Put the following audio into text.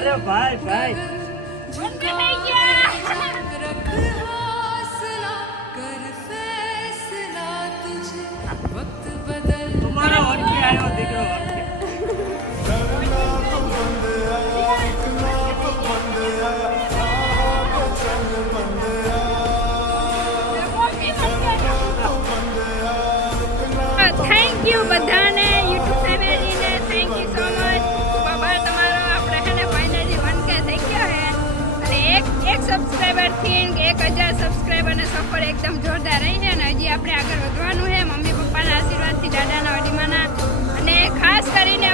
અરે ભાઈ ભાઈ તમારો ઓળખી આવ્યો દીકરો થેન્ક યુ બધાને યુટ્યુબ ફેમિલીને થેન્ક યુ સો મચ બાબા તમારો આપણે છે ને ફાઇનલી 1K થઈ ગયો છે અને એક સબસ્ક્રાઈબરથી 1000 સબસ્ક્રાઈબરને સફર એકદમ જોરદાર રહી છે અને હજી આપણે આગળ વધવાનું છે મમ્મી પપ્પાના આશીર્વાદથી દાદાના વડીમાના અને ખાસ કરીને